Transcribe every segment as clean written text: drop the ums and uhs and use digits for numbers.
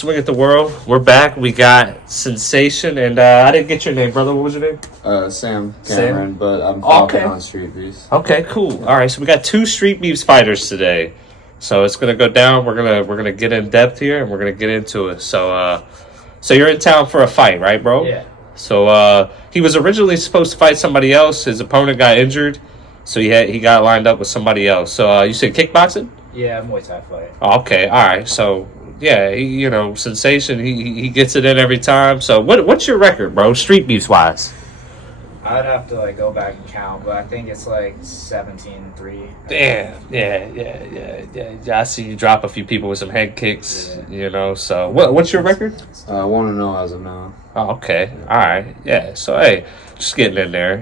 Swing at the World. We're back. We got Sensation, and I didn't get your name, brother. What was your name? Sam Cameron, but I'm Falcon on Street Beefs. Okay, cool. All right, so we got 2 Street Beefs fighters today. So it's gonna go down. We're gonna get in depth here, and we're gonna get into it. So you're in town for a fight, right, bro? Yeah. So he was originally supposed to fight somebody else. His opponent got injured, so he got lined up with somebody else. So you said kickboxing? Yeah, Muay Thai fight. Okay, all right. So yeah, Sensation. He gets it in every time. So what's your record, bro? Street Beefs wise? I'd have to go back and count, but I think it's 17-3. Damn. Yeah. I see you drop a few people with some head kicks. Yeah. So what's your record? 1-0 as of now. Oh, okay. All right. Yeah. So hey, just getting in there.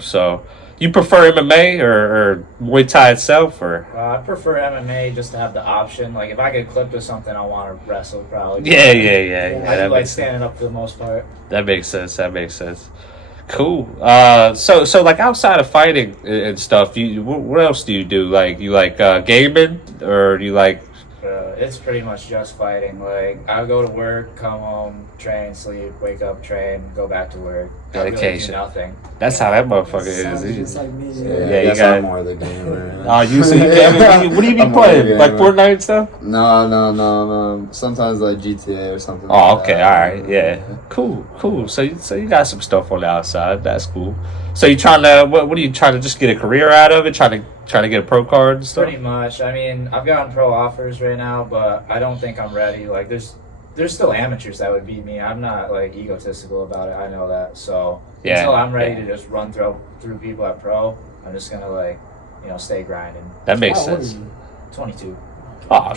So you prefer MMA or Muay Thai itself, or? I prefer MMA just to have the option. Like if I get clipped with something, I want to wrestle probably. Yeah. I do standing up for the most part. That makes sense. Cool. So like outside of fighting and stuff, what else do you do? Like you gaming, or do you like? It's pretty much just fighting. Like I go to work, come home, train, sleep, wake up, train, go back to work. Dedication. Really do nothing. That's how that motherfucker is. Just like me. Yeah, you got more of the gamer. Oh, you what do you be playing? Like Fortnite and stuff? No. Sometimes like GTA or something. Oh, like okay, that. all right, yeah, cool. So you got some stuff on the outside. That's cool. So you trying to what are you trying to just get a career out of it? Trying to get a pro card and stuff? Pretty much. I mean, I've gotten pro offers right now, but I don't think I'm ready. Like there's still amateurs that would beat me. I'm not egotistical about it. I know that. So until I'm ready to just run through people at pro, I'm just gonna stay grinding. That makes sense. 22. Oh,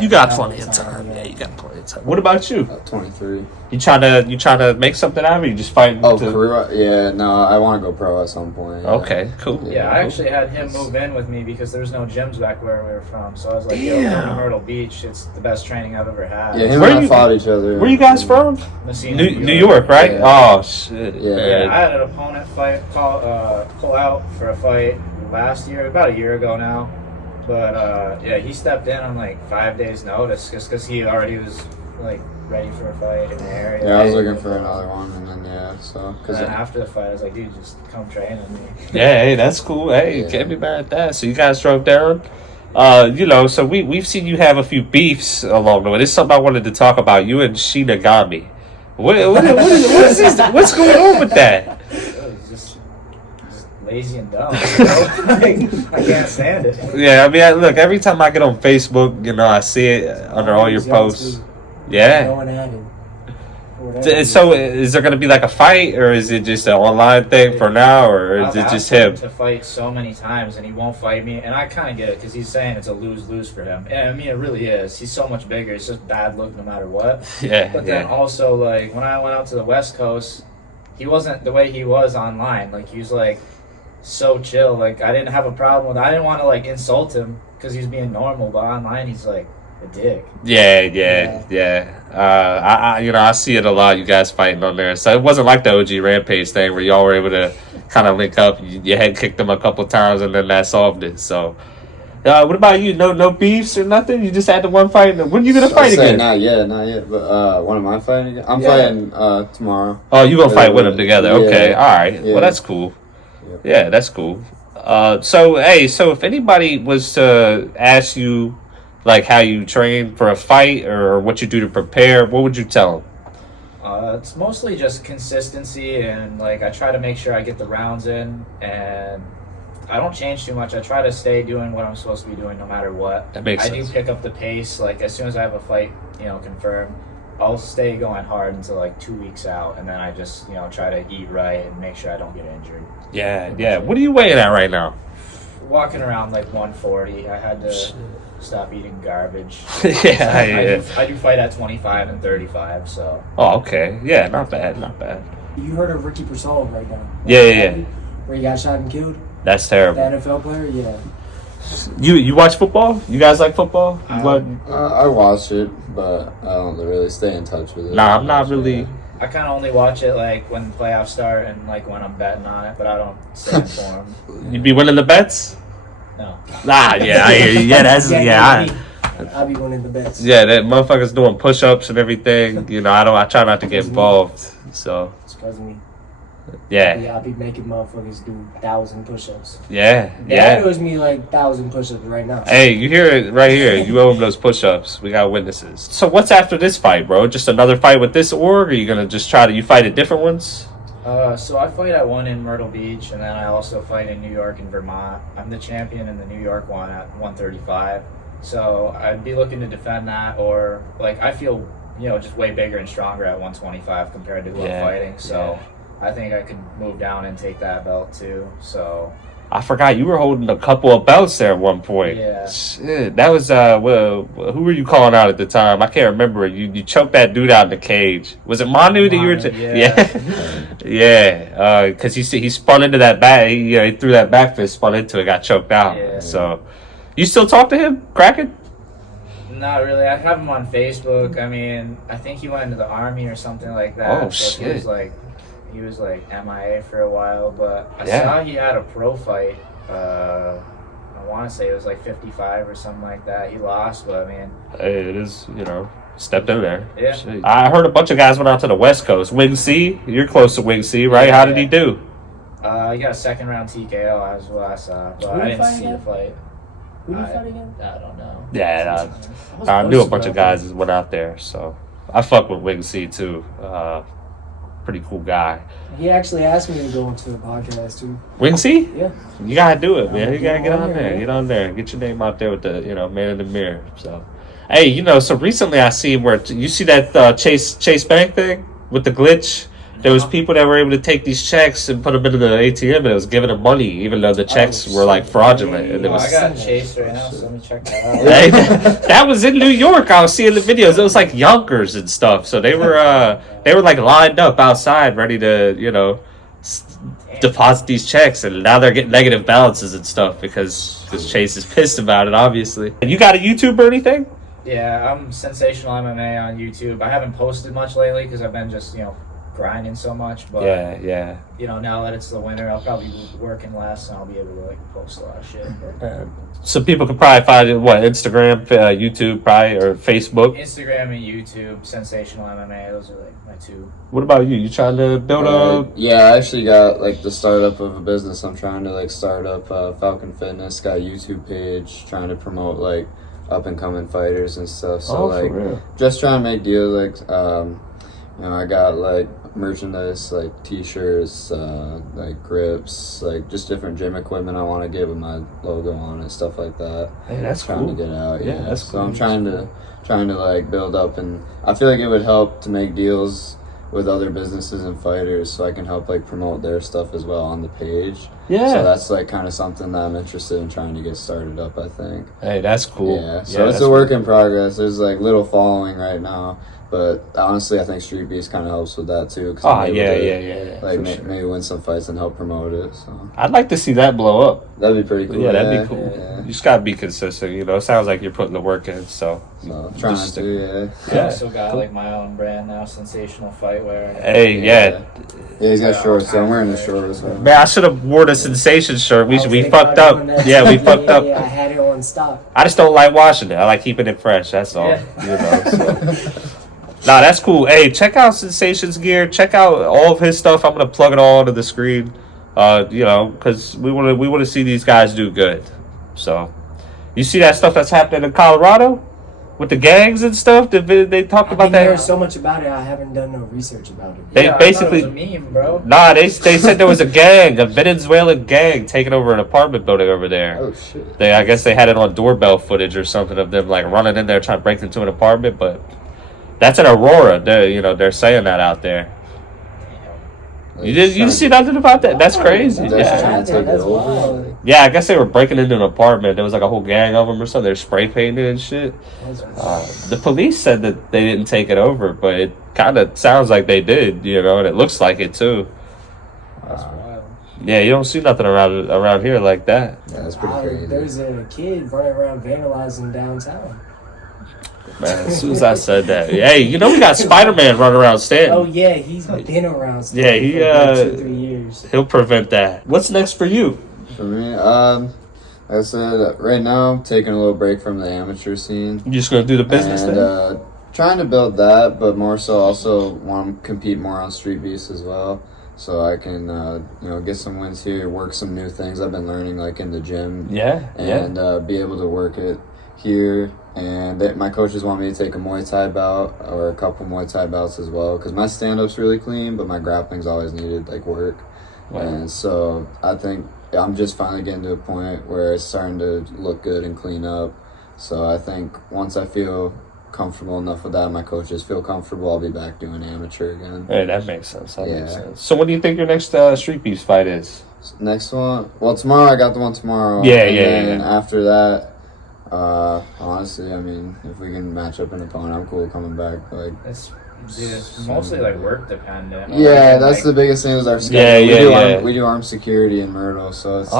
you got plenty of time. Yeah, you got plenty of time. What about you? 23. You trying to make something out of it? You just fighting? Career? Yeah, no, I want to go pro at some point. Yeah. Okay, cool. Yeah, I actually had him move in with me because there was no gyms back where we were from. So I was like, yo, come to Myrtle Beach. It's the best training I've ever had. Yeah, him and I fought each other. Where you guys from? New York, right? Yeah. Oh, shit. Yeah, I had an opponent pull out for a fight last year, about a year ago now. But he stepped in on 5 days' notice just because he already was ready for a fight in the area. Yeah, I was looking for another one, and then after the fight, I was like, dude, just come train with me. Yeah, hey, that's cool. Hey, you can't be mad at that. So you guys drove down. So we've seen you have a few beefs along the way. This is something I wanted to talk about. You and Shinigami. What is this? What's going on with that? Just lazy and dumb. I can't stand it. Yeah, I mean, look, every time I get on Facebook, I see it under all your posts. Yeah. Going at it. So is there going to be a fight, or is it just an online thing for now, or is it just him? To fight so many times, and he won't fight me, and I kind of get it because he's saying it's a lose-lose for him. And I mean, it really is. He's so much bigger. It's just bad look no matter what. Yeah. But then also, when I went out to the West Coast, he wasn't the way he was online. He was so chill. I didn't have a problem with it. I didn't want to insult him because he was being normal, but online he's a dick. Yeah. I see it a lot. You guys fighting on there, so it wasn't like the OG Rampage thing where y'all were able to kind of link up. You had kicked him a couple times, and then that solved it. So, what about you? No beefs or nothing. You just had the one fight. When are you gonna fight again? Not yet. But when am I fighting again? I'm fighting tomorrow. Oh, you gonna fight with him together? Okay, all right. Yeah. Well, that's cool. Yeah, that's cool. So if anybody was to ask you, how you train for a fight or what you do to prepare, what would you tell them? It's mostly just consistency, and I try to make sure I get the rounds in, and I don't change too much. I try to stay doing what I'm supposed to be doing no matter what. That makes sense. I do pick up the pace. As soon as I have a fight, confirmed, I'll stay going hard until 2 weeks out, and then I just try to eat right and make sure I don't get injured. Yeah. What are you weighing at right now? Walking around 140. I had to stop eating garbage. I do fight at 25 and 35. So. Oh, okay. Yeah, not bad. You heard of Ricky Persol right now? Yeah. Where he got shot and killed? That's terrible. The NFL player? Yeah. You watch football? You guys like football? I watch it, but I don't really stay in touch with it. Nah, I'm not really. I kind of only watch it when the playoffs start and when I'm betting on it, but I don't stay informed. You be winning the bets? No. Nah, yeah, I hear you. Yeah, that's I'll be winning the bets. Yeah, that motherfuckers doing push-ups and everything. You know, I try not to get involved. So It's because of me. yeah, I'll be making motherfuckers do 1,000 push-ups. yeah. Dad owes me like 1,000 push-ups right now. Hey, you hear it right here. You owe him those push-ups. We got witnesses. So what's after this fight, bro? Just another fight with this org, or are you gonna just try to fight at different ones? So I fight at one in Myrtle Beach, and then I also fight in New York and Vermont. I'm the champion in the New York one at 135. So I'd be looking to defend that, or like I feel, just way bigger and stronger at 125 compared to who I'm fighting. So I think I could move down and take that belt too. So I forgot you were holding a couple of belts there at one point. Yeah. Shit, that was who were you calling out at the time? I can't remember. You choked that dude out in the cage. Was it Manu that you were? Yeah. Because he spun into that back. He threw that back fist, spun into it, got choked out. Yeah. So, you still talk to him, Kraken? not really. I have him on Facebook. I mean, I think he went into the army or something like that. Oh, so shit. He was like MIA for a while, but I Yeah. saw he had a pro fight. I want to say it was like 55 or something like that. He lost, but I mean, Hey, it is, stepped in there. Yeah. Shit. I heard a bunch of guys went out to the West Coast. Wing C, you're close to Wing C, right? How did he do? he got a second round TKO as what I saw, but Who I did he didn't fight see again? the fight. Who did you fight again? I don't know. Yeah, was I knew a posted bunch of about guys that went out there, so I fuck with Wing C too. Pretty cool guy. He actually asked me to go into the podcast too. Wing C? Yeah. You gotta do it, man. You gotta get Get on on there. there, Get on there. Get your name out there with the, man in the mirror. So, hey, so recently I see where you see that Chase Bank thing with the glitch. There was people that were able to take these checks and put them into the ATM, and it was giving them money, even though the checks were like fraudulent. And it was, I got Chase right now, so let me check that out. Hey, that was in New York. I was seeing the videos. It was like Yonkers and stuff. So they were like lined up outside, ready to deposit these checks, and now they're getting negative balances and stuff because Chase is pissed about it, obviously. And you got a YouTube or anything? Yeah, I'm Sensational MMA on YouTube. I haven't posted much lately because I've been just grinding so much, but Yeah. now that it's the winter, I'll probably be working less and I'll be able to post a lot of shit. So people can probably find it, Instagram, YouTube, probably, or Facebook. Instagram and YouTube, Sensational MMA, those are my two. What about you? You trying to build a? Yeah, I actually got the startup of a business. I'm trying to start up Falcon Fitness. Got a YouTube page, trying to promote up and coming fighters and stuff. So for real? just trying to make deals. I got merchandise, t-shirts, grips, just different gym equipment I want to get with my logo on it, stuff like that. Hey, that's trying cool. to get out. Yeah, that's So cool. I'm trying to build up, and I feel like it would help to make deals with other businesses and fighters, so I can help promote their stuff as well on the page. Yeah. So that's kind of something that I'm interested in trying to get started up, I think. Hey, that's cool. Yeah. So it's a work in progress. There's little following right now, but honestly, I think Street Beast kind of helps with that too. Cause I'm able to, maybe win some fights and help promote it. So I'd like to see that blow up. that'd be pretty cool. Yeah, that'd be cool. Yeah. You just gotta be consistent. It sounds like you're putting the work in. So Trying just to, yeah. I also got my own brand now, Sensational Fightwear. Hey, yeah. Yeah, he's got shorts, so I'm wearing the shorts. So. Man, I should have wore the Sensation shirt. We I was thinking fucked about up. doing that. Yeah, we fucked up. Yeah, I had it on stock. I just don't like washing it. I like keeping it fresh. That's all. So. Nah, that's cool. Hey, check out Sensations gear. Check out all of his stuff. I'm gonna plug it all onto the screen. Because we want to see these guys do good. So, you see that stuff that's happening in Colorado with the gangs and stuff. They talked about I've been hearing that. so much about it. I haven't done no research about it. They basically- I thought it was a meme, bro. Nah, they said there was a gang, a Venezuelan gang, taking over an apartment building over there. Oh shit. I guess they had it on doorbell footage or something of them running in there trying to break into an apartment, but that's in Aurora. They're saying that out there. You see nothing about that? That's crazy. They're Yeah. trying to take it That's over. wild. Yeah, I guess they were breaking into an apartment. There was a whole gang of them or something. They're spray painting and shit. The police said that they didn't take it over, but it kind of sounds like they did, and it looks like it too. That's wild. Yeah, you don't see nothing around here like that. Yeah, that's pretty crazy. There's a kid running around vandalizing downtown. Man, as soon as I said that, hey, we got Spider-Man running around Stanton. Oh yeah, he's been around. Yeah, he, for 2-3 years. He'll prevent that. What's next for you? For me, Like I said, right now I'm taking a little break from the amateur scene. You just gonna do the business and, thing? Trying to build that, but more so also want to compete more on Street Beasts as well. So I can, get some wins here, work some new things I've been learning, like in the gym. And be able to work it here. And my coaches want me to take a Muay Thai bout or a couple Muay Thai bouts as well, because my stand-up's really clean, but my grappling's always needed like work. Wow. And so I think I'm just finally getting to a point where it's starting to look good and clean up. So I think once I feel comfortable enough with that, my coaches feel comfortable, I'll be back doing amateur again. Hey, that makes sense. Makes sense. So when do you think your next Street Beefs fight is? Next one? Well, tomorrow. I got the one tomorrow. And after that, honestly, I mean, if we can match up an opponent, I'm cool coming back. Like, it's mostly like work dependent. Yeah, that's the biggest thing is our schedule. We do armed security in Myrtle, so it's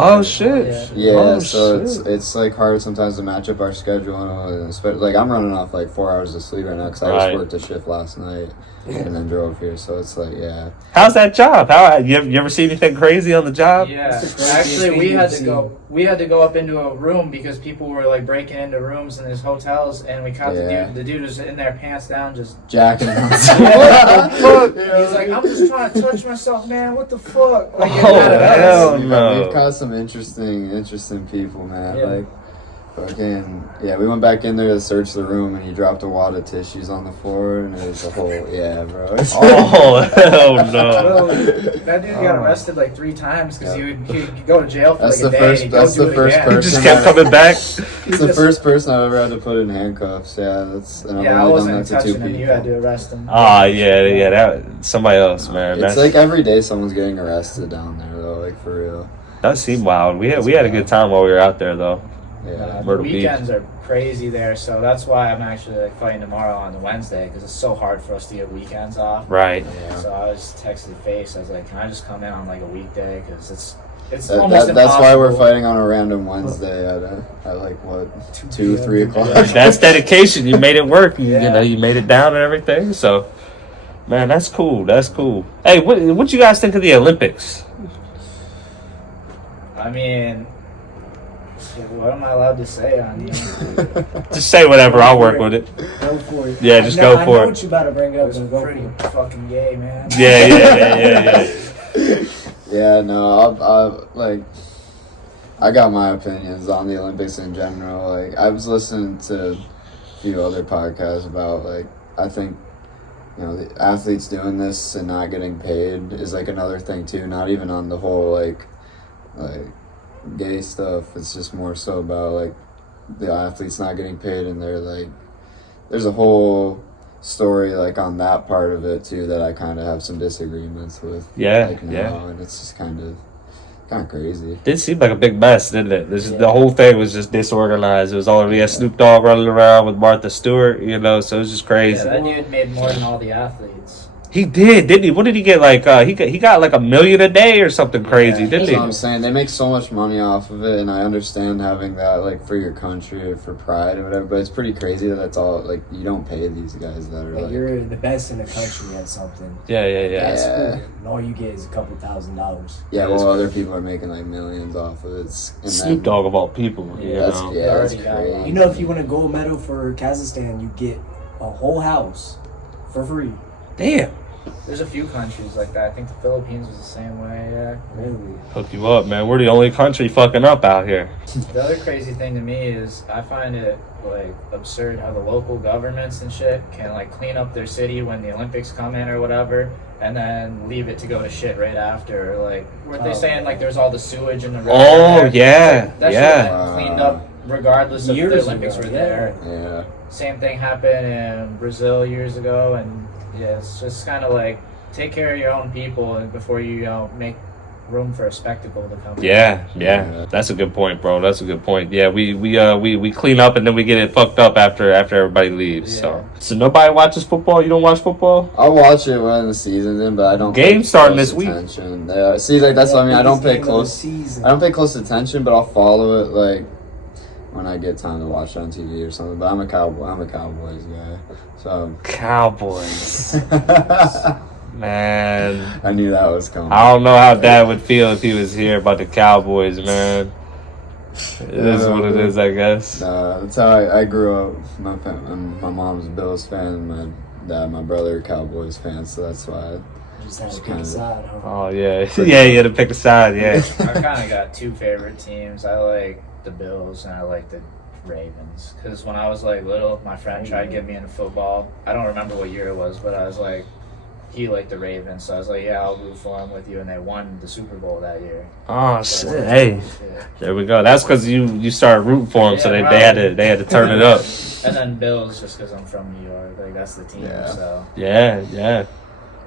it's like hard sometimes to match up our schedule, and like I'm running off like 4 hours of sleep right now because I just worked a shift last night and then drove here, so it's like How's that job? How you ever see anything crazy on the job? Yeah, actually we had to go up into a room because people were like breaking into rooms in these hotels, and we caught the dude was in there pants down just jacking. He's like, I'm just trying to touch myself, man. What the fuck? Like, hell no. We've caught some interesting people, man. Like, fucking, we went back in there to search the room, and he dropped a wad of tissues on the floor, and it was a whole, bro. Oh, hell no. That dude got arrested like 3 times because he would go to jail for that's like the a day. First, that's the first person. He just kept coming back. It's the first person I've ever had to put in handcuffs. I wasn't touching him. You had to arrest him. That somebody else, man. It's like every day someone's getting arrested down there, though. Like for real. That seemed wild. We had a good time while we were out there, though. The weekends are crazy there, so that's why I'm actually like fighting tomorrow on the Wednesday because it's so hard for us to get weekends off. Right. So I was texting Face. I was like, "Can I just come in on like a weekday? Because it's almost impossible." That's why we're fighting on a random Wednesday at like what 2-3 o'clock. That's dedication. You made it work. You made it down and everything. So, man, that's cool. Hey, what you guys think of the Olympics? I mean, what am I allowed to say on the Just say whatever. I'll work with it. Go for it. Yeah, just go for it. I know what you about to bring up. It was pretty fucking gay, man. Yeah, no, I got my opinions on the Olympics in general. Like, I was listening to a few other podcasts about, like, I think, the athletes doing this and not getting paid is, like, another thing, too. Not even on the whole, like gay stuff. It's just more so about, like, the athletes not getting paid, and they're, like, there's a whole story, like, on that part of it, too, that I kind of have some disagreements with. And it's just kind of crazy. It did seem like a big mess, didn't it? The whole thing was just disorganized. It was all Snoop Dogg running around with Martha Stewart, so it was just crazy. Yeah, that dude made more than all the athletes. He did, didn't he? What did he get? Like he got like $1 million a day or something crazy, didn't he? That's what I'm saying. They make so much money off of it, and I understand having that, like, for your country or for pride or whatever. But it's pretty crazy that's all, like, you don't pay these guys that are like you're the best in the country at something. That's cool. And all you get is a couple $1,000s. Yeah, well, other people are making like millions off of it. Snoop Dogg of all people. That's crazy. If you win a gold medal for Kazakhstan, you get a whole house for free. Damn. There's a few countries like that. I think the Philippines was the same way, Really? Hook you up, man. We're the only country fucking up out here. The other crazy thing to me is I find it, like, absurd how the local governments and shit can, like, clean up their city when the Olympics come in or whatever, and then leave it to go to shit right after. Like, weren't they saying, like, there's all the sewage in the river? Oh, yeah. That shit got cleaned up regardless if the Olympics were there. Yeah. Same thing happened in Brazil years ago, and it's just kind of like take care of your own people before you make room for a spectacle to come. Yeah. That's a good point, bro. That's a good point. Yeah, we clean up and then we get it fucked up after everybody leaves. Yeah. So nobody watches football. You don't watch football? I'll watch it when the season's in, but I don't. Game starting this week. Yeah. See, like that's what I mean. I don't pay close attention, but I'll follow it like when I get time to watch it on TV or something. But I'm a Cowboys guy. So Cowboys. Man, I knew that was coming. I don't know how Dad would feel if he was here about the Cowboys, man. It is what it is, I guess. That's how I grew up. My mom's a Bills fan. My dad, my brother, Cowboys fan. So that's why. You just had to pick a side, huh? Oh yeah, yeah. You had to pick a side. Yeah. I kind of got two favorite teams. I like the Bills and I like the Ravens. Because when I was like little, my friend tried to get me into football. I don't remember what year it was, but I was like, he liked the Ravens, so I was like, yeah, I'll root for him with you. And they won the Super Bowl that year. Oh shit! Hey, there we go. That's because you started rooting for them, so they had to turn it up. And then Bills, just because I'm from New York, like that's the team. Yeah. So Yeah.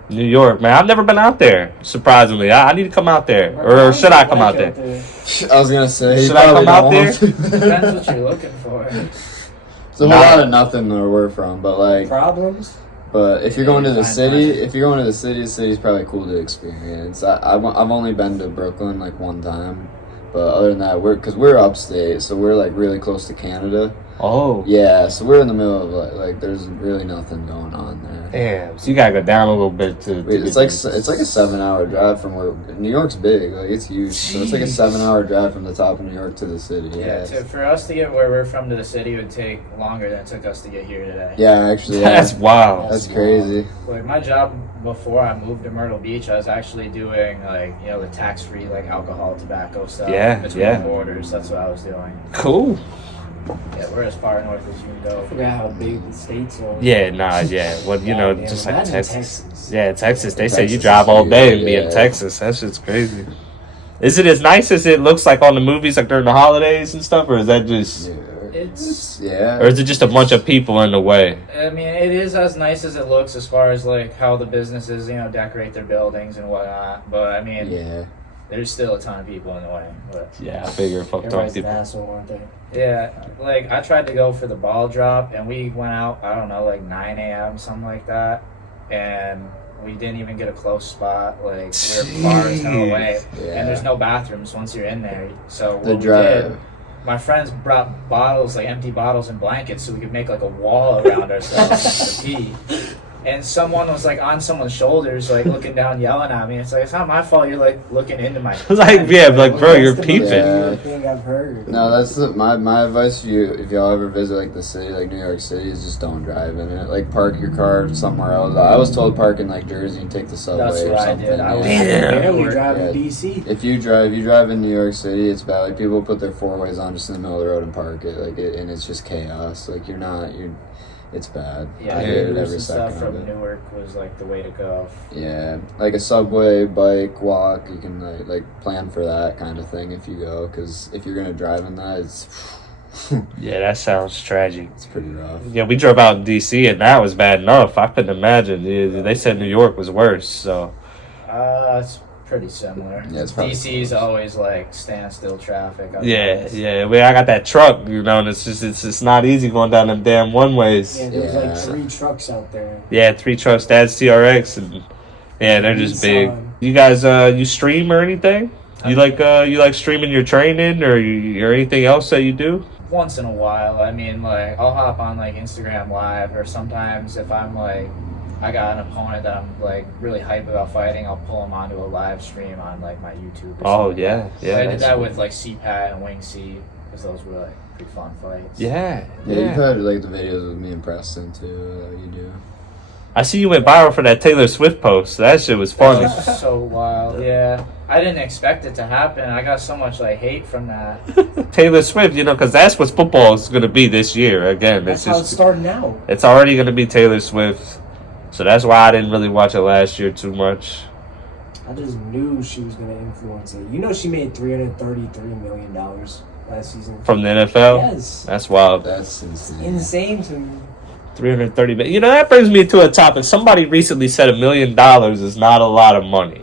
New York, man. I've never been out there. Surprisingly, I need to come out there, or should I come out there? I was gonna say, should I come out there? depends what you're looking for. It's a lot of nothing where we're from, but like Problems? But if you're going to the city, the city's probably cool to experience. I've only been to Brooklyn like one time, but other than that, we're upstate, so we're like really close to Canada. Oh. Yeah, so we're in the middle of like there's really nothing going on there. Damn. So you gotta go down a little bit to It's like a 7-hour drive from where New York's big, like it's huge. So it's like a 7-hour drive from the top of New York to the city. Yeah, for us to get where we're from to the city would take longer than it took us to get here today. Yeah, actually, That's wild. That's crazy. Like my job before I moved to Myrtle Beach, I was actually doing like the tax-free like alcohol, tobacco stuff. Between borders. That's what I was doing. Cool. Yeah, we're as far north as you can go. I forgot how big the states are. Yeah. Well, Damn, just like imagine Texas. Yeah, Texas. They say Texas you drive all day and be in yeah. Texas. That shit's crazy. Is it as nice as it looks like on the movies, like during the holidays and stuff, or is that just? Yeah. It's Or is it just a bunch of people in the way? I mean, it is as nice as it looks as far as like how the businesses decorate their buildings and whatnot. But I mean, Yeah. there's still a ton of people in the way. But Yeah, I figure fuck Everybody's an people. asshole, aren't they? yeah, like I tried to go for the ball drop and we went out, I don't know, like 9 a.m. something like that, and we didn't even get a close spot. Like we're far as hell away, Yeah. and there's no bathrooms once you're in there. So what The we drive. did, my friends brought bottles, like empty bottles and blankets, so we could make like a wall around ourselves to pee. And someone was like on someone's shoulders, like looking down, yelling at me. It's like, it's not my fault. You're like looking into my. Like, yeah, like, bro, you're That's the peeping. most Yeah. European thing I've heard. No, that's my advice to you. If y'all ever visit like the city, like New York City, is just don't drive in it. Like park your car somewhere else. I was told park in like Jersey and take the subway That's or what I something. did. I was Barely Yeah. driving Yeah. to DC. If you drive in New York City, it's bad. Like people put their four ways on just in the middle of the road and park it, and it's just chaos. Like it's bad. Yeah, I hate it Ubers every and stuff second of from it. Newark was like the way to go. Yeah, like a subway, bike, walk. You can like plan for that kind of thing if you go, because if you're gonna drive in that, it's Yeah, that sounds tragic. it's pretty rough. Yeah, we drove out in D.C. and that was bad enough. I couldn't imagine. Yeah, they said New York was worse. So It's pretty similar. Yeah, it's probably DC's close. always like standstill traffic. yeah. Well, I got that truck, and it's just not easy going down them damn one ways. Yeah, there was Yeah. like 3 trucks out there. Yeah, 3 trucks, Dad's TRX, and yeah, they're just big. Nissan. You guys, you stream or anything? You like streaming your training or anything else that you do? Once in a while, I mean, like I'll hop on like Instagram Live, or sometimes if I'm like I got an opponent that I'm like really hype about fighting, I'll pull him onto a live stream on like my YouTube. Or Oh something. yeah. I did that with like CPAT and Wing C because those were like pretty fun fights. Yeah. Yeah, you've had like the videos with me and Preston too. That you do. I see you went viral for that Taylor Swift post. That shit was That funny. was so wild. Yeah, I didn't expect it to happen. I got so much like hate from that. Taylor Swift, because that's what football is going to be this year. Again, That's it's how it's just starting out. it's already going to be Taylor Swift. So that's why I didn't really watch it last year too much. I just knew she was going to influence it. She made $333 million last season. From the NFL? Yes. That's wild. That's insane. Insane to me. 330 million. That brings me to a topic. Somebody recently said $1 million is not a lot of money.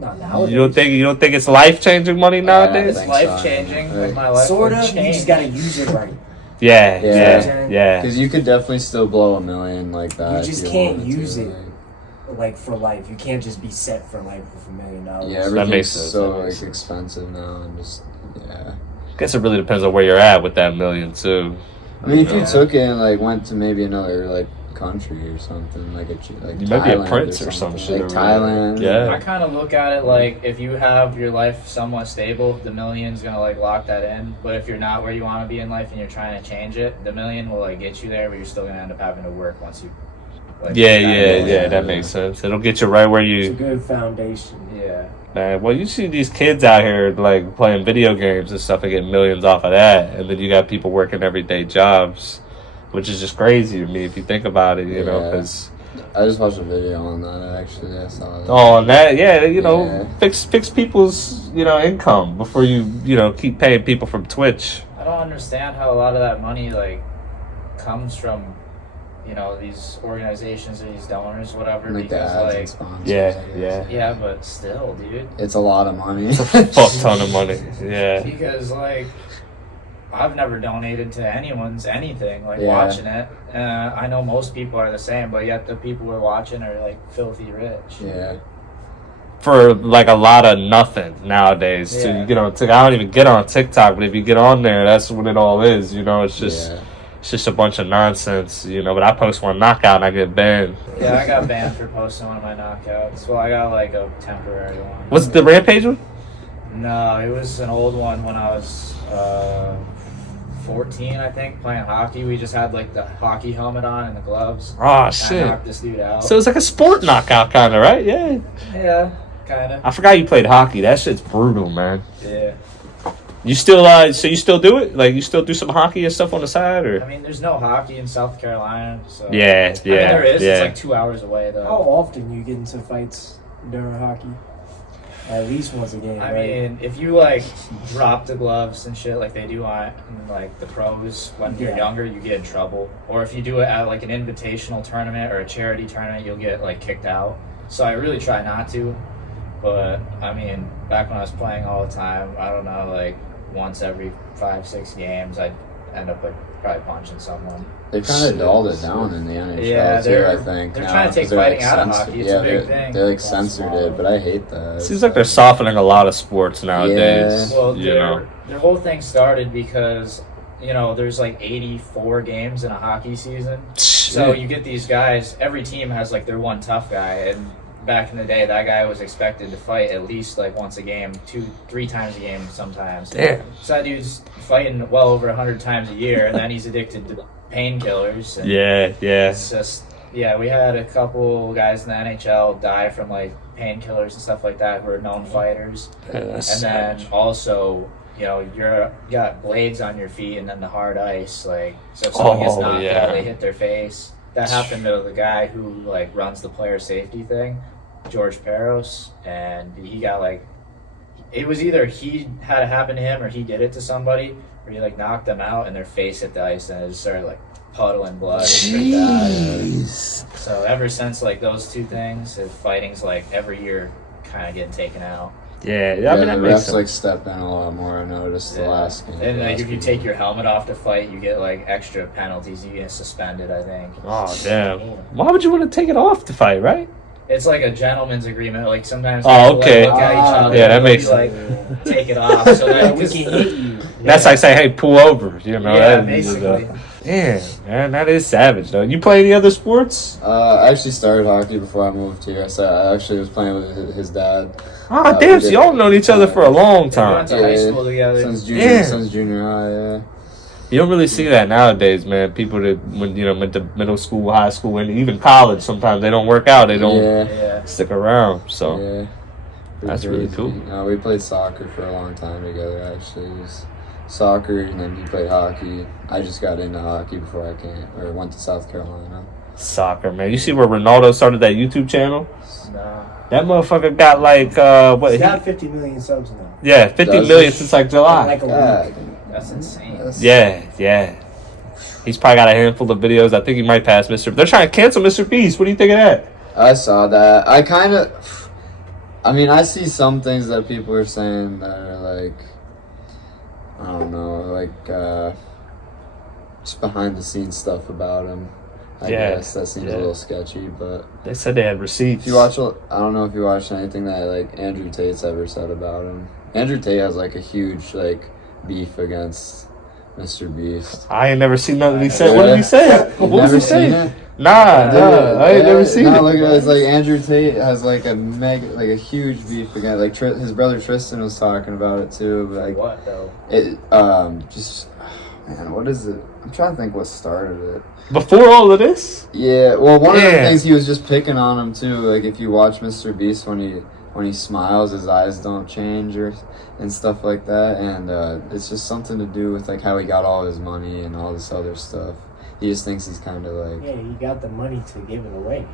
Not nowadays. You don't think it's life-changing money nowadays? It's life changing. Right. My life Sort would of. You change. just got to use it right. Yeah. Because you could definitely still blow $1 million like that. You if just you can't wanted to, use it. like- Like for life. You can't just be set for life with $1 million. Yeah, That everything's makes sense. so That makes like expensive now, and just I guess it really depends on where you're at with that million too. I mean, if you Yeah. took it and like went to maybe another like country or something, like You might be a Thailand prince or some shit. like Thailand. Yeah. I kind of look at it like if you have your life somewhat stable, the million's gonna like lock that in. But if you're not where you want to be in life and you're trying to change it, the million will like get you there, but you're still gonna end up having to work once you. Like, Yeah, that makes sense. It'll get you right where It's a you. good foundation. Yeah. Man, well, you see these kids out here like playing video games and stuff and getting millions off of that, and then you got people working everyday jobs, which is just crazy to me if you think about it. You know, Yeah. because I just watched a video on that actually. I saw that. oh, and that you know, Yeah. fix people's income before you keep paying people from Twitch. I don't understand how a lot of that money like comes from these organizations or these donors, whatever. Like the because ads like and sponsors. Yeah, I guess. yeah, but still, dude. It's a lot of money. Fuck ton of money. Yeah. Because like I've never donated to anyone's anything like Yeah. watching it. I know most people are the same, but yet the people we're watching are like filthy rich. Yeah. For like a lot of nothing nowadays. So Yeah. you get on TikTok. I don't even get on TikTok, but if you get on there, that's what it all is. It's just Yeah. it's just a bunch of nonsense. But I post one knockout and I get banned. Yeah, I got banned for posting one of my knockouts. Well, I got like a temporary one. What's the Rampage one? No, it was an old one when I was 14, I think, playing hockey. We just had like the hockey helmet on and the gloves. Oh I shit. knocked this dude out. So it's like a sport knockout, kind of, right? Yeah. Yeah, kind of. I forgot you played hockey. That shit's brutal, man. Yeah. You still so you still do it? Like you still do some hockey and stuff on the side, I or? mean, there's no hockey in South Carolina, so. Yeah, I mean, there is. yeah. It's like 2 hours away, though. How often you get into fights during hockey? At least once a game, I right? mean, if you like drop the gloves and shit like they do on like the pros when you're Yeah. younger, you get in trouble. Or if you do it at like an invitational tournament or a charity tournament, you'll get like kicked out. So I really try not to. But I mean, back when I was playing all the time, I don't know, like once every 5-6 games, I'd end up like probably punching someone. They kind of dulled it down in the NHL Yeah, too. they're- I think they're now, trying to take 'cause they're, fighting out of hockey. It's a big they're, thing. They like That's censored small. it, but I hate that. Seems like they're softening a lot of sports nowadays. Yeah. Well, you know. their whole thing started because there's like 84 games in a hockey season. So you get these guys. Every team has like their one tough guy, and back in the day, that guy was expected to fight at least like once a game, 2-3 times a game sometimes. Damn. So that dude's fighting well over 100 times a year, and then he's addicted to painkillers. and Yeah. It's just we had a couple guys in the NHL die from like painkillers and stuff like that who are known fighters. And then also, you got blades on your feet and then the hard ice. Like, so if someone gets knocked out, they hit their face. That happened to the guy who like runs the player safety thing, George Peros, and he got like, it was either he had it happen to him or he did it to somebody, where he like knocked them out and their face hit the ice and it just started like puddling blood. So ever since like those two things, fighting's like every year kind of getting taken out. Yeah, Yeah, I mean, that the makes refs sense. like step in a lot more. I noticed the last game. And like if you take your helmet off to fight, you get like extra penalties. You get suspended, I think. Oh damn! Why would you want to take it off to fight, right? It's like a gentleman's agreement. Like sometimes Oh, people, okay. like, look at each other. Yeah, that and makes like take it off. So that we can hit you. That's like saying, "Hey, pull over." yeah, that- basically. Damn, man, that is savage though. You play any other sports? I actually started hockey before I moved here. So I actually was playing with his dad. Oh we damn! So did- y'all known each other for a long We went time. to high school together. Since Yeah. junior high. Yeah. You don't really see that nowadays, man. People that when went to middle school, high school, and even college, sometimes they don't work out. They don't Yeah. stick around. So Yeah. That's really cool. We played soccer for a long time together, actually. It was soccer, and then he played hockey. I just got into hockey before I went to South Carolina. soccer, man. You see where Ronaldo started that YouTube channel? Nah. That motherfucker got like what? He's got 50 million subs now. Yeah, 50 Does million he? since like July. Like a God, week. That's insane. Yeah. He's probably got a handful of videos. I think he might pass Mr. They're trying to cancel Mr. Beast. What do you think of that? I saw that. I see some things that people are saying that are like, I don't know, like just behind the scenes stuff about him. I guess that seems a little sketchy, but They said they had receipts. if you watch, I don't know if you watched anything that like Andrew Tate's ever said about him. Andrew Tate has like a huge like beef against Mr. Beast. I ain't never seen nothing he said. What did he say? You've What was never he seen saying? it? Nah, I ain't never seen it. Look at it. It's like Andrew Tate has like a huge beef again. Like his brother Tristan was talking about it too. But like What though? Man, what is it? I'm trying to think what started it. Before all of this? Yeah, well, one of the things he was just picking on him too. Like if you watch Mr. Beast when he smiles, his eyes don't change and stuff like that. And it's just something to do with like how he got all his money and all this other stuff. He just thinks he's kind of like... Yeah, he got the money to give it away.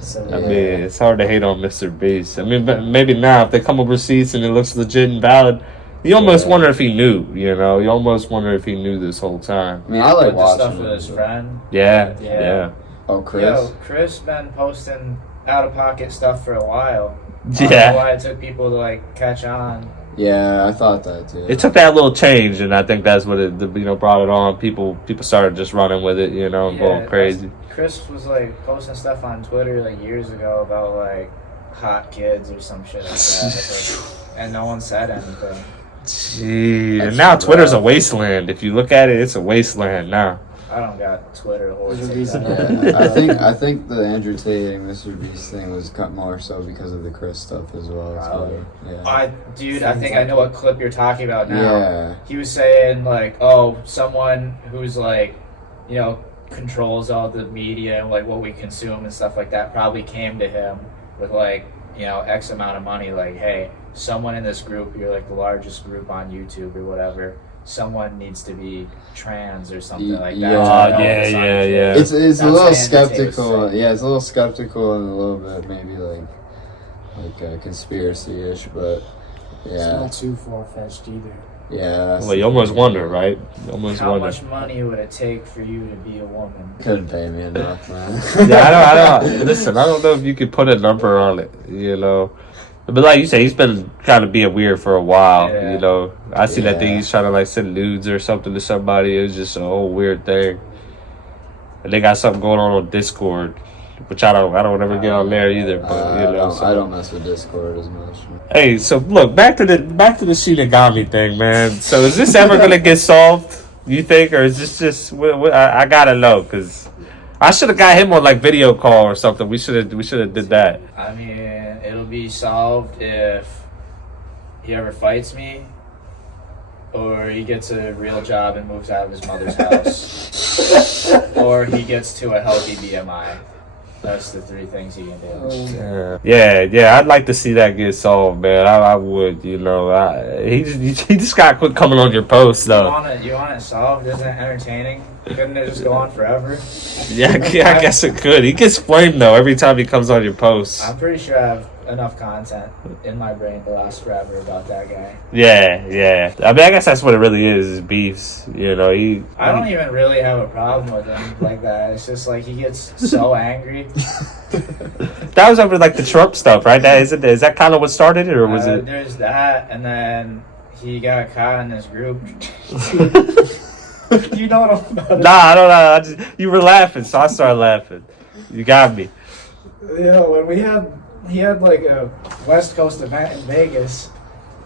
So, I mean, it's hard to hate on Mr. Beast. I mean, but maybe now if they come up with receipts and it looks legit and valid, you almost wonder if he knew, you know? You almost wonder if he knew this whole time. I mean, I like the watching stuff with his friend. Yeah. Oh, Chris? Yo, Chris been posting out-of-pocket stuff for a while. I don't Yeah. know why it took people to, like, catch on. Yeah, I thought that too. It took that little change, and I think that's what it, brought it on. People started just running with it, going crazy. Chris was like posting stuff on Twitter like years ago about like hot kids or some shit like that, and no one said anything. Gee, and now Twitter's a wasteland. If you look at it, it's a wasteland now. I don't got Twitter or Yeah, I think the Andrew Tate and Mr. Beast thing was cut more so because of the Chris stuff as well. I think I know what clip you're talking about now. Yeah. He was saying like, oh, someone who's like, controls all the media and like what we consume and stuff like that probably came to him with like, X amount of money. Like, hey, someone in this group, you're like the largest group on YouTube or whatever. Someone needs to be trans or something like that. Yeah. It's a little skeptical. Yeah, it's a little skeptical and a little bit maybe like conspiracy-ish, but yeah. It's not too far-fetched either. Yeah. Well, you almost wonder, right? How much money would it take for you to be a woman? Couldn't pay me enough, man. I don't. Listen, I don't know if you could put a number on it, But like you say, he's been kind of being weird for a while, I see that thing he's trying to like send nudes or something to somebody. It was just a whole weird thing. And they got something going on Discord, which I don't ever get on there either. But I don't mess with Discord as much. Hey, so look back to the Shinigami thing, man. So is this ever gonna get solved? You think, or is this just? I gotta know because I should have got him on like video call or something. We should have did that. I mean, it'll be solved if he ever fights me, or he gets a real job and moves out of his mother's house, or he gets to a healthy BMI. That's the three things he can do. Yeah. I'd like to see that get solved, man. I would, he just got to quit coming on your posts, though. You want it solved? Isn't it entertaining? Couldn't it just go on forever? Yeah, I guess it could. He gets flamed, though, every time he comes on your posts. I'm pretty sure I have enough content in my brain to last forever about that guy. Yeah. I mean, I guess that's what it really is beefs. I don't even really have a problem with him like that. It's just like he gets so angry. That was over like the Trump stuff, right? Is that kind of what started it, or was it? There's that, and then he got caught in this group. You know what I'm about? Nah, I don't know. You were laughing, so I started laughing. You got me. Yeah, when he had like a West Coast event in Vegas,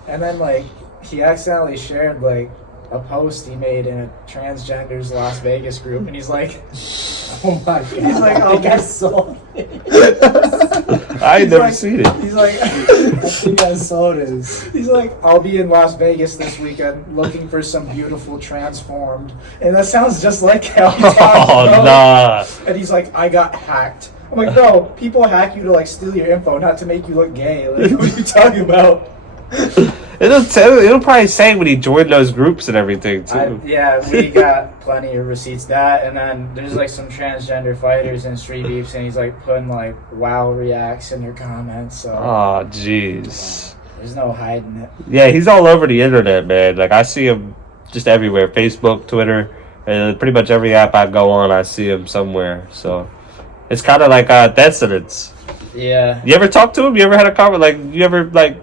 and then like he accidentally shared like a post he made in a transgenders Las Vegas group, and he's like, oh my god, he's like, I think I saw it. I ain't never seen it. He's like, I think I saw this. He's like, I'll be in Las Vegas this weekend looking for some beautiful transformed, and that sounds just like how he talks. Oh nah. And he's like, I got hacked. I'm like, bro, people hack you to like steal your info, not to make you look gay. Like, what are you talking about? It'll probably say when he joined those groups and everything too. We got plenty of receipts. That, and then there's like some transgender fighters in Street Beefs, and he's like putting like wow reacts in your comments. So. Oh jeez. There's no hiding it. Yeah, he's all over the internet, man. Like I see him just everywhere: Facebook, Twitter, and pretty much every app I go on, I see him somewhere. So it's kind of like death sentence. Yeah. You ever talk to him? You ever had a comment? Like you ever like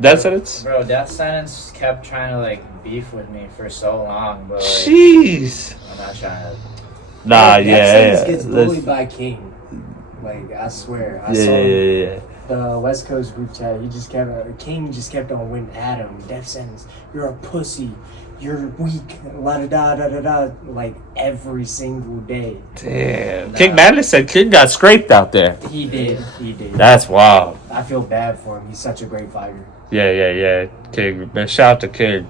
death sentence? Bro, death sentence kept trying to like beef with me for so long, but like, jeez. I'm not trying to. Nah, Death yeah. Sentence gets bullied by King. Like, I swear. I Yeah, saw yeah. the West Coast group chat. King just kept on winning at him. Death sentence. You're a pussy. You're weak. La da da da da. Like, every single day. Damn. King Madness said King got scraped out there. He did. That's wild. I feel bad for him. He's such a great fighter. Yeah. King, man, shout out to King.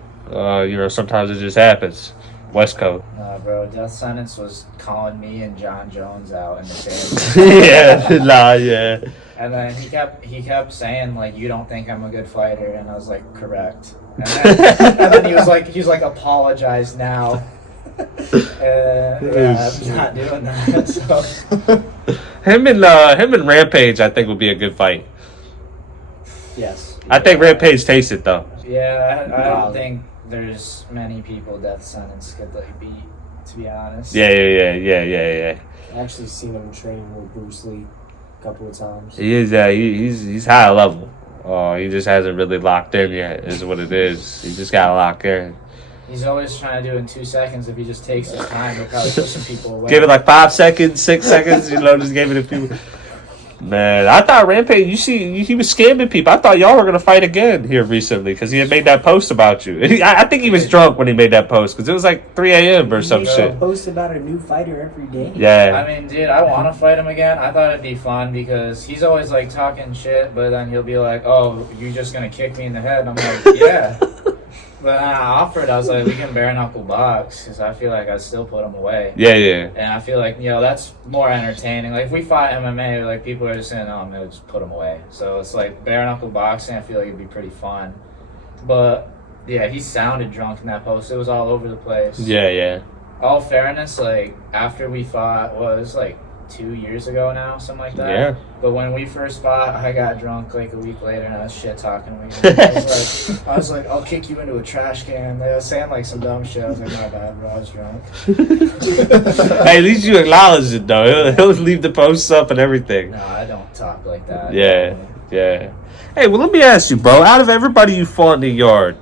Sometimes it just happens. West Coast. Nah, bro, Death Sentence was calling me and John Jones out in the same. Yeah. And then he kept saying like, "You don't think I'm a good fighter?" And I was like, "Correct." And then he was like, "Apologize now." I'm not doing that. So. Him and Rampage, I think, would be a good fight. Yes. I think Rampage takes it though. Yeah, I don't think there's many people Death Sentence could like beat, to be honest. Yeah. I actually seen him train with Bruce Lee a couple of times. He is. He's high level. He just hasn't really locked in yet. Is what it is. He just got to lock in. He's always trying to do it in 2 seconds. If he just takes his time, he'll probably push some people away. Give it like 5 seconds, 6 seconds. Just gave it a few. Man, I thought Rampage, he was scamming people. I thought y'all were going to fight again here recently because he had made that post about you. I think he was drunk when he made that post because it was like 3 a.m. or some shit. Post about a new fighter every day. Yeah. I mean, dude, I want to fight him again. I thought it'd be fun because he's always like talking shit, but then he'll be like, "Oh, you're just going to kick me in the head." And I'm like, "Yeah." But I offered, I was like, we can bare knuckle box because I feel like I'd still put him away. Yeah. And I feel like, that's more entertaining. Like, if we fight MMA, like, people are just saying, "Oh, I'm going to just put him away." So it's like bare knuckle boxing, I feel like it'd be pretty fun. But, yeah, he sounded drunk in that post. It was all over the place. Yeah. All fairness, like, after we fought, was like 2 years ago now, something like that. Yeah. But when we first fought, I got drunk like a week later and I was shit talking to me. I was like, "I'll kick you into a trash can." They were saying like some dumb shit. I was like, "My bad, bro, I was drunk." Hey, at least you acknowledge it though. He'll leave the posts up and everything. No, I don't talk like that. Yeah. Hey, well, let me ask you, bro. Out of everybody you fought in the yard,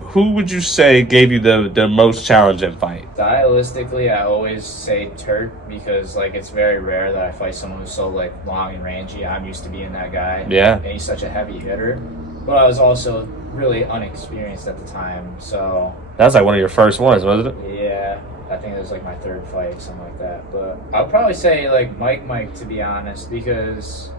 who would you say gave you the most challenging fight? Stylistically, I always say Turk because like it's very rare that I fight someone who's so like long and rangy. I'm used to being that guy. Yeah. And he's such a heavy hitter. But I was also really unexperienced at the time, so That was like one of your first ones, wasn't it? yeah. I think it was like my third fight, something like that. But I'll probably say like Mike, to be honest, because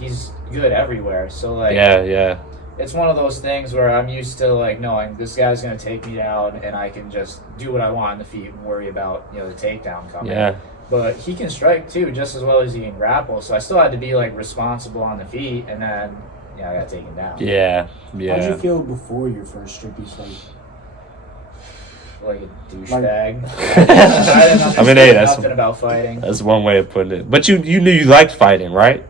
he's good everywhere. So like Yeah. it's one of those things where I'm used to like knowing this guy's gonna take me down and I can just do what I want on the feet and worry about the takedown coming. Yeah. But he can strike too, just as well as he can grapple. So I still had to be like responsible on the feet, and then I got taken down. Yeah. How did you feel before your first strippy fight? Like a douchebag. I mean, hey, that's nothing about fighting. That's one way of putting it. But you knew you liked fighting, right?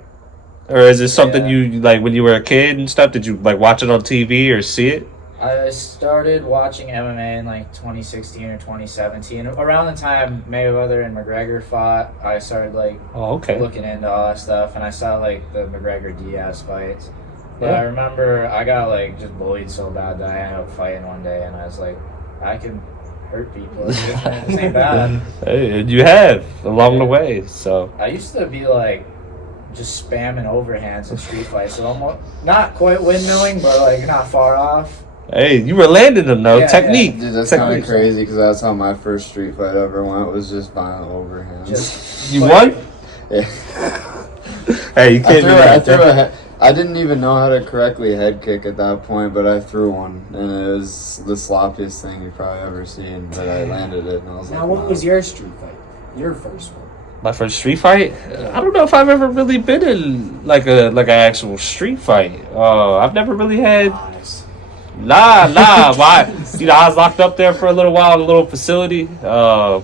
Or is it something you like when you were a kid and stuff? Did you like watch it on TV or see it? I started watching MMA in like 2016 or 2017. Around the time Mayweather and McGregor fought, I started like looking into all that stuff, and I saw like the McGregor-Diaz fights. But I remember I got like just bullied so bad that I ended up fighting one day, and I was like, I can hurt people. This ain't bad. Hey, you have along the way. So I used to be like just spamming overhands in street fights, so almost not quite windmilling, but like not far off. hey, you were landing them though. Yeah, Technique. Dude, that's kind of crazy because that's how my first street fight ever went. Was just violent overhands. You won? Yeah. Hey, you can't do that. I didn't even know how to correctly head kick at that point, but I threw one, and it was the sloppiest thing you've probably ever seen. But I landed it, and I was Now, like, what wow. was your street fight? Your first one? My first street fight? I don't know if I've ever really been in like an actual street fight. I've never really had. Nah. Why? I was locked up there for a little while in a little facility. Then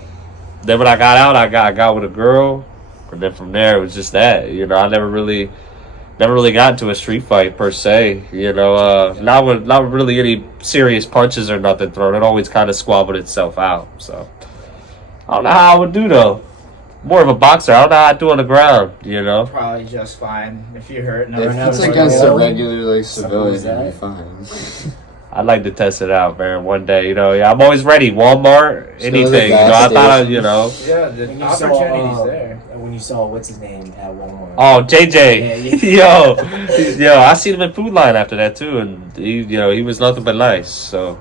when I got out, I got with a girl, and then from there it was just that. I never really got into a street fight per se. Not really any serious punches or nothing thrown. It always kind of squabbled itself out. So I don't know how I would do though. More of a boxer. I don't know how I do on the ground. Probably just fine if you're hurt. If it's against a regular civilian, you'll be fine. I'd like to test it out, man. One day, I'm always ready. Walmart, anything. I thought, Yeah, the When you opportunity's saw, there. When you saw what's his name at Walmart. Oh, JJ, Yeah, yo, I seen him in Food Line after that too, and he was nothing but nice. So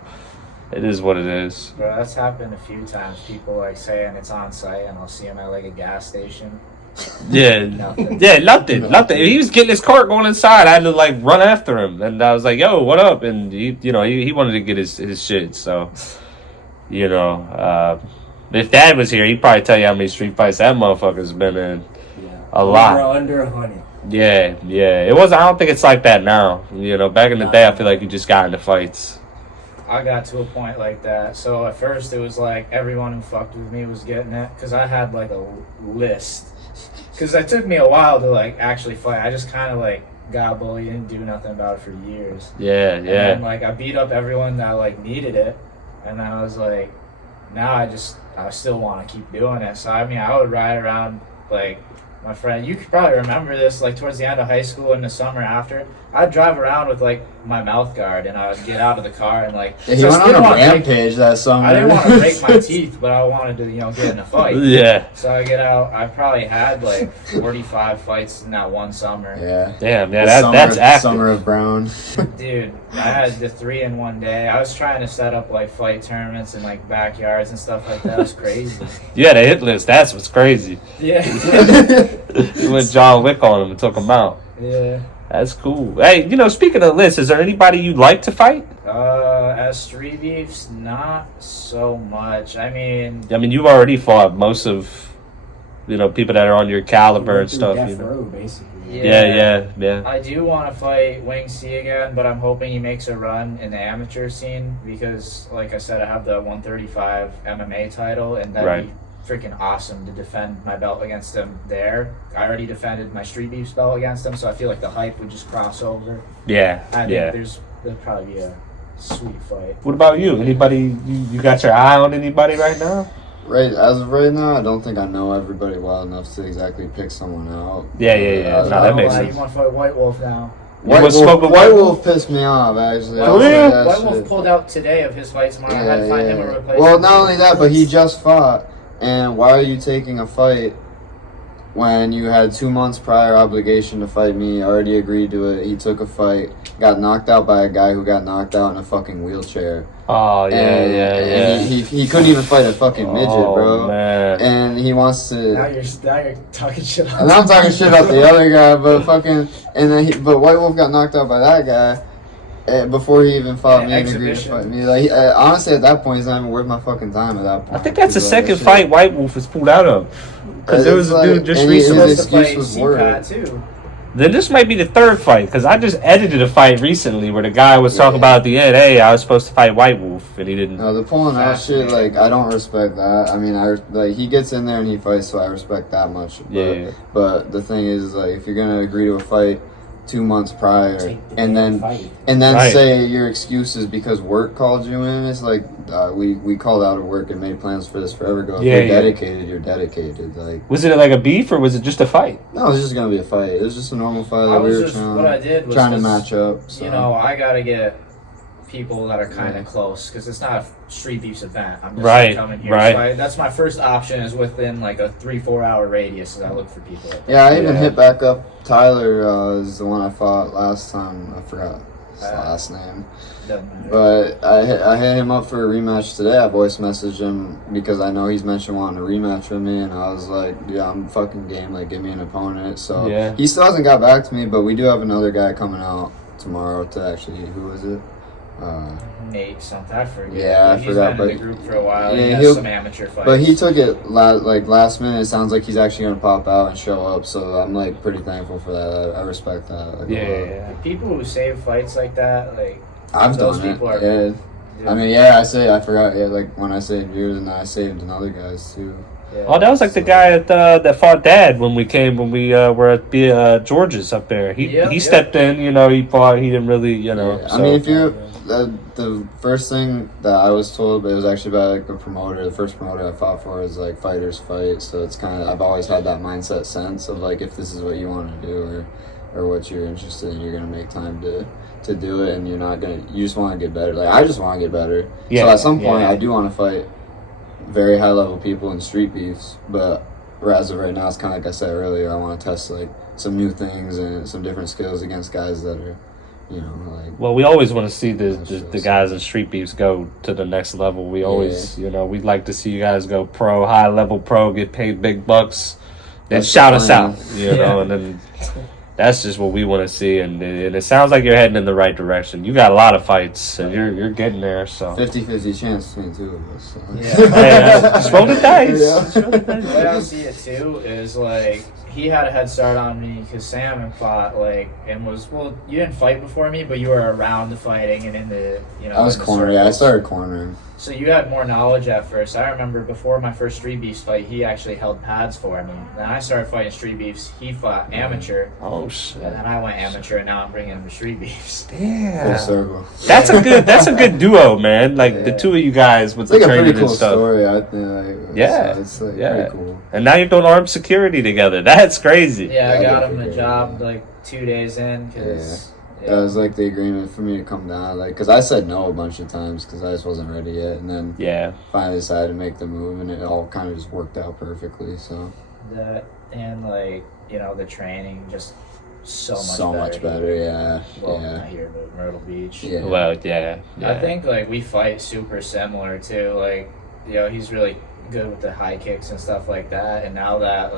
it is what it is. Bro, that's happened a few times. People like saying it's on site, and I'll see him at like a gas station. Yeah, Nothing. yeah, nothing. He was getting his cart going inside. I had to like run after him, and I was like, "Yo, what up?" And he wanted to get his shit. So, if Dad was here, he'd probably tell you how many street fights that motherfucker's been in. A lot. Under 100. Yeah. It wasn't. I don't think it's like that now. Back in the day, I feel like you just got into fights. I got to a point like that. So at first it was like everyone who fucked with me was getting it because I had like a list. Because it took me a while to like actually fight. I just kind of like got bullied and didn't do nothing about it for years. Yeah. And like I beat up everyone that like needed it, and then I was like, now I still want to keep doing it. So I mean, I would ride around like my friend. You could probably remember this. Like towards the end of high school in the summer after, I'd drive around with like my mouth guard, and I would get out of the car and like. Yeah, he went on a rampage that summer. I didn't want to break my teeth, but I wanted to, get in a fight. Yeah. So I get out. I probably had like 45 fights in that one summer. Yeah. Damn. Yeah. That's active. Summer of Brown. Dude, I had the 3 in one day. I was trying to set up like fight tournaments in like backyards and stuff like that. It was crazy. You had a hit list. That's what's crazy. Yeah. You went John Wick on him and took him out. Yeah. That's cool. Hey, speaking of lists, is there anybody you'd like to fight? As street beefs, not so much. I mean, you've already fought most of, people that are on your caliber and stuff. Death Row, basically. Yeah. I do want to fight Wing C again, but I'm hoping he makes a run in the amateur scene because, like I said, I have the 135 MMA title, and that'd be freaking awesome to defend my belt against him there. I already defended my Street Beefs belt against him, so I feel like the hype would just cross over. Yeah. I think there'd probably be a sweet fight. What about you? Anybody, you got your eye on anybody right now? Right, as of right now, I don't think I know everybody well enough to exactly pick someone out. Yeah. No, that makes sense. You want to fight White Wolf now? White Wolf pissed me off, actually. White Wolf pulled out today of his fights tomorrow. I had to find him a replacement. Well, not only that, but he just fought. And why are you taking a fight when you had 2 months prior obligation to fight me? Already agreed to it. He took a fight, got knocked out by a guy who got knocked out in a fucking wheelchair. Oh, yeah. And he couldn't even fight a fucking midget, bro. Man. And he wants to. Now you're talking shit. And I'm talking shit about the other guy, but fucking. And then but White Wolf got knocked out by that guy. Before he even fought me and agreed to fight me. Like, honestly, at that point, he's not even worth my fucking time at that point. I think that's the second fight White Wolf was pulled out of. Because there was a dude just recently. His excuse was word. Too. Then this might be the third fight, because I just edited a fight recently where the guy was talking about at the end, hey, I was supposed to fight White Wolf, and he didn't. No, the pulling out shit, like, I don't respect that. I mean, he gets in there and he fights, so I respect that much. But, But the thing is, like, if you're going to agree to a fight 2 months prior and then say your excuse is because work called you in, it's like we called out of work and made plans for this forever ago. If you're dedicated, you're dedicated. Like, was it like a beef or was it just a fight? No, it was just gonna be a fight. It was just a normal fight. Trying to match up. So. I gotta get people that are kind of close because it's not a street beefs event. I'm just coming here. So that's my first option is within like a 3-4 hour radius. As I look for people. Like I even hit back up Tyler. Is the one I fought last time. I forgot his last name. But I hit him up for a rematch today. I voice messaged him because I know he's mentioned wanting a rematch with me, and I was like, yeah, I'm fucking game. Like, give me an opponent. So he still hasn't got back to me, but we do have another guy coming out tomorrow to actually. Who is it? Nate something. I forget. Yeah, he's been in the group for a while. Yeah, he has some amateur fights. But he took it last minute. It sounds like he's actually gonna pop out and show up. So I'm like pretty thankful for that. I respect that. Like, yeah. People who save fights like that, like I've those done people it. are. I mean, I forgot. Yeah, like when I saved yours, and then I saved another guy's too. Yeah. Oh, that was like the guy that fought Dad when we were at George's up there. He stepped in. He fought. He didn't really. Yeah. So. I mean, if you're the first thing that I was told, but it was actually by like a promoter. The first promoter I fought for is like fighters fight. So it's kind of I've always had that mindset sense of like if this is what you want to do, or or what you're interested in, you're gonna make time to do it, and you're not gonna. You just want to get better. Like I just want to get better. Yeah, so at some point, yeah. I do want to fight very high level people in street beefs, but as of right now, it's kind of like I said earlier. I want to test like some new things and some different skills against guys that are, like. Well, we always want to see the guys in street beefs go to the next level. We always, we'd like to see you guys go pro, high level pro, get paid big bucks, then That's shout the us plan. out, and then that's just what we want to see. And it sounds like you're heading in the right direction. You got a lot of fights, and you're getting there. So 50-50 chance between two of us. So. Yeah. Just roll the dice. Yeah. Just roll the dice. The way I see it too is like he had a head start on me because Sam had fought and you didn't fight before me, but you were around the fighting and in the I was in the cornering. I circles. started cornering. So you had more knowledge at first. I remember before my first Street Beefs fight, he actually held pads for me. Then I started fighting Street Beefs. He fought amateur, Oh shit! and then I went amateur, and now I'm bringing him to Street Beefs. Full Damn. circle. That's a good duo, man. Like the two of you guys with It's like the a training pretty cool and stuff. story. I think. Like, Yeah. So it's like Yeah. pretty cool. And now you're doing armed security together. That's crazy. Yeah, I Yeah, got I him did a figure job it out. like 2 days in because. That was like the agreement for me to come down, like, because I said no a bunch of times because I just wasn't ready yet, and then Yeah. finally decided to make the move, and it all kind of just worked out perfectly. So That and the training just so much better, yeah, Well, yeah, not here, but Myrtle Beach. yeah. Well, yeah. I think we fight super similar too. He's really good with the high kicks and stuff like that. And now that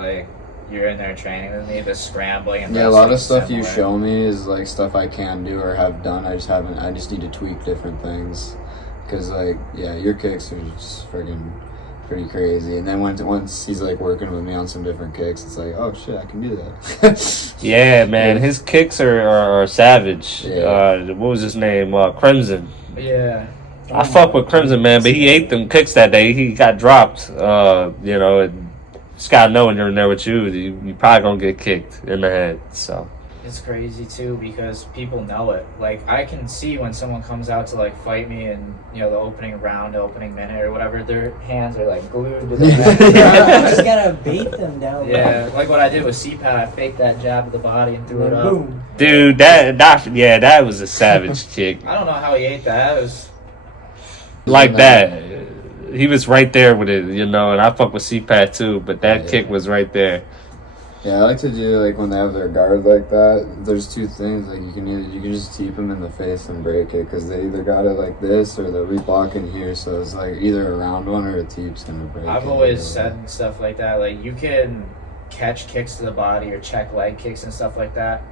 you're in there training with me, the scrambling and Yeah, a lot of wrestling's stuff you similar. show me is like stuff I can do or have done. I just need to tweak different things, because your kicks are just friggin' pretty crazy. And then once he's working with me on some different kicks, it's like, oh shit, I can do that. Yeah, man. His kicks are savage. Yeah. What was his name? Crimson. Yeah. I fuck with Crimson, man, but he ate them kicks that day. He got dropped. Just gotta know when you're in there with you probably gonna get kicked in the head. So It's crazy too because people know it. I can see when someone comes out to fight me in the opening round, opening minute or whatever, their hands are glued to their neck. You just gotta bait them down. Yeah, like what I did with CPAT, I faked that jab to the body and threw it up. Boom. dude, that was a savage kick. I don't know how he ate that. It was Like that. He was right there with it, and I fuck with CPAT too, but that Yeah. kick was right there. Yeah, I like to do when they have their guard like that. There's two things, you can just teep them in the face and break it, because they either got it like this or they'll be blocking here. So it's either a round one or a teep's gonna break. I've it. always said stuff like that. You can catch kicks to the body or check leg kicks and stuff like that.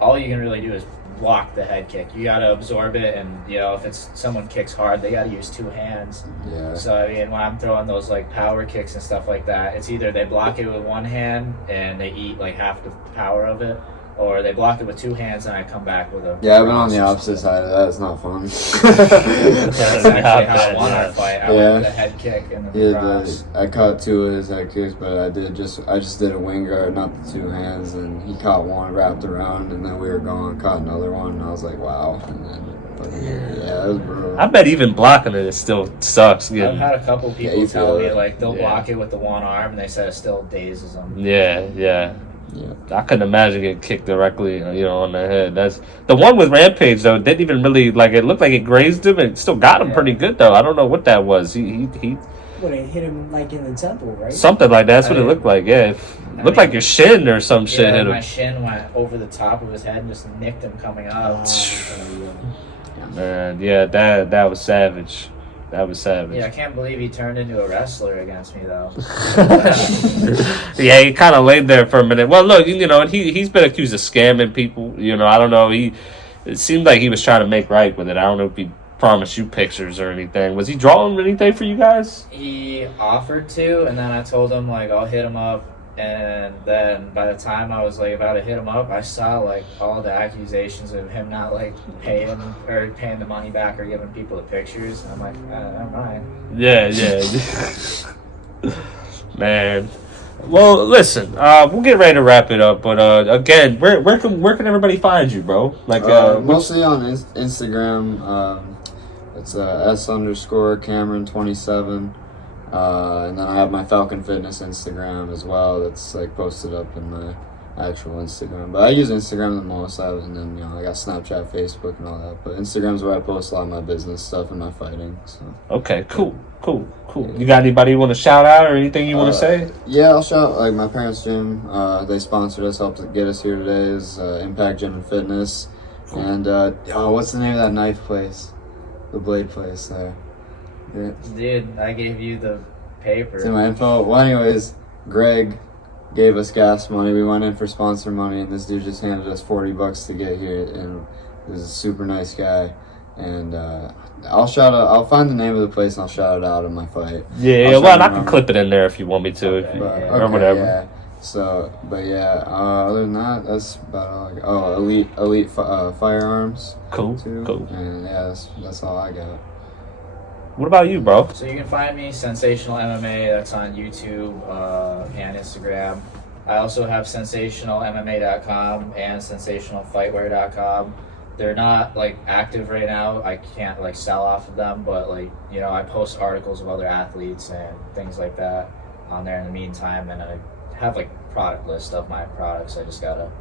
All you can really do is block the head kick. You gotta absorb it, and if it's someone kicks hard, they gotta use two hands. Yeah. So when I'm throwing those power kicks and stuff like that, it's either they block it with one hand and they eat half the power of it, or they block it with two hands and I come back with a. Yeah, I've been on the opposite side of that. It's not fun. That's actually how I won our fight. I went with a head kick and then the Yeah, cross. I caught two of his head kicks, but I just did a wing guard, not the two hands, and he caught one, wrapped around, and then we were gone. Caught another one, and I was like, wow. And then, it was brutal. I bet even blocking it still sucks. I've had a couple people you tell feel me it. they'll Yeah. block it with the one arm and they said it still dazes them. Yeah. Yeah. I couldn't imagine getting kicked directly, on the head. That's the one with Rampage though. Didn't even really it looked like it grazed him and still got him pretty good though. I don't know what that was. He What, it hit him in the temple, right? something like that. That's what it looked like. Yeah, it looked like your shin or some shit Yeah, hit my him. shin went over the top of his head and just nicked him coming up. Man, yeah, that was savage. That was savage. Yeah, I can't believe he turned into a wrestler against me though. Yeah, he kind of laid there for a minute. Well, look, and he's been accused of scamming people. I don't know. It seemed like he was trying to make right with it. I don't know if he promised you pictures or anything. Was he drawing anything for you guys? He offered to, and then I told him I'll hit him up. And then by the time I was about to hit him up, I saw all the accusations of him not paying or paying the money back or giving people the pictures. And I'm like, never mind. Yeah. Man. Well, listen. We'll get ready to wrap it up. But again, where can everybody find you, bro? Mostly on Instagram. It's S_Cameron27. And then I have my Falcon Fitness Instagram as well. That's posted up in actual Instagram. But I use Instagram the most. And then I got Snapchat, Facebook, and all that. But Instagram's where I post a lot of my business stuff and my fighting. So. Okay, cool. You got anybody you want to shout out or anything you want to say? Yeah, I'll shout like my parents' gym. They sponsored us, helped get us here today. Is Impact Gym and Fitness. Cool. And what's the name of that knife place? The blade place there. Yeah. Dude, I gave you the paper. It's in my info. Well, anyways, Greg gave us gas money. We went in for sponsor money, and this dude just handed us $40 to get here. And he's a super nice guy. And I'll find the name of the place and I'll shout it out in my fight. Yeah, well, I can clip it in there if you want me to, or whatever. Yeah. So, but yeah, other than that, that's about all. Elite Firearms. Cool. Too. Cool. And yeah, that's all I got. What about you, bro? So you can find me Sensational MMA. That's on YouTube and Instagram. I also have sensationalmma.com and sensationalfightwear.com. They're not like active right now. I can't like sell off of them, but like I post articles of other athletes and things like that on there in the meantime, and I have like product list of my products. I just gotta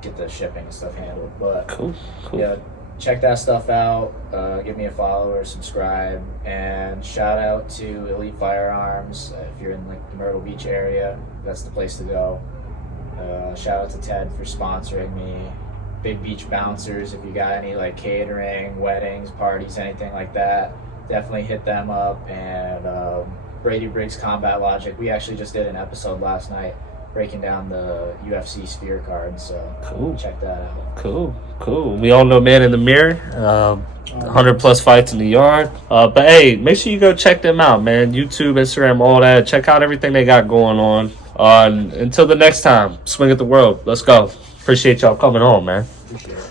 get the shipping and stuff handled. But cool. Yeah, check that stuff out. Give me a follow or subscribe, and shout out to Elite Firearms. If you're in like the Myrtle Beach area, that's the place to go. Shout out to Ted for sponsoring me. Big Beach Bouncers, if you got any like catering, weddings, parties, anything like that, definitely hit them up. And Brady Briggs Combat Logic, we actually just did an episode last night breaking down the UFC Sphere card, so cool. Check that out. Cool. We all know Man in the Mirror, 100 plus fights in the yard. But hey, make sure you go check them out, man. YouTube, Instagram, all that. Check out everything they got going on. Until the next time, swing at the world. Let's go. Appreciate y'all coming on, man. Appreciate it.